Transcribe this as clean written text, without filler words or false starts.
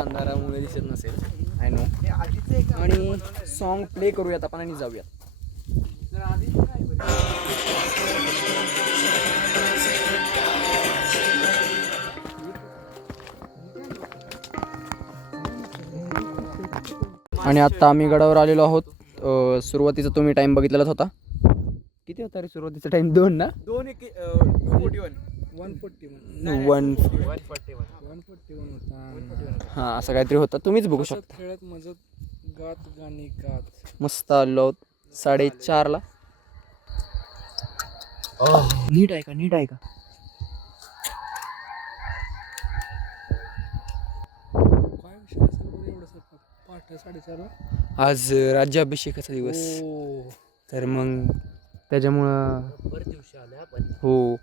अंधारामुळे दिसत नसेल, I know. आणि सॉन्ग प्ले करूयात आपण आणि जाऊयात. आणि आत्ता आम्ही गडावर आलेलो आहोत. सुरुवातीचा तुम्ही टाइम बघितलेलाच होता. किती होता रे सुरुवातीचा टाइम? 2 ना? 141 हां, असं काहीतरी होतं. तुम्हीच बघू शकता. खेळत मजत गात गाणी गात मस्त आलो आहोत 4:30ला. नीट आहे का? नीट आहे का? काय विषय असेल बरं एवढं सकाळ पहाटे 4:30ला? आज राज्याभिषेकाचा दिवस, तर मग त्याच्यामुळं दिवशी आले आपण. हो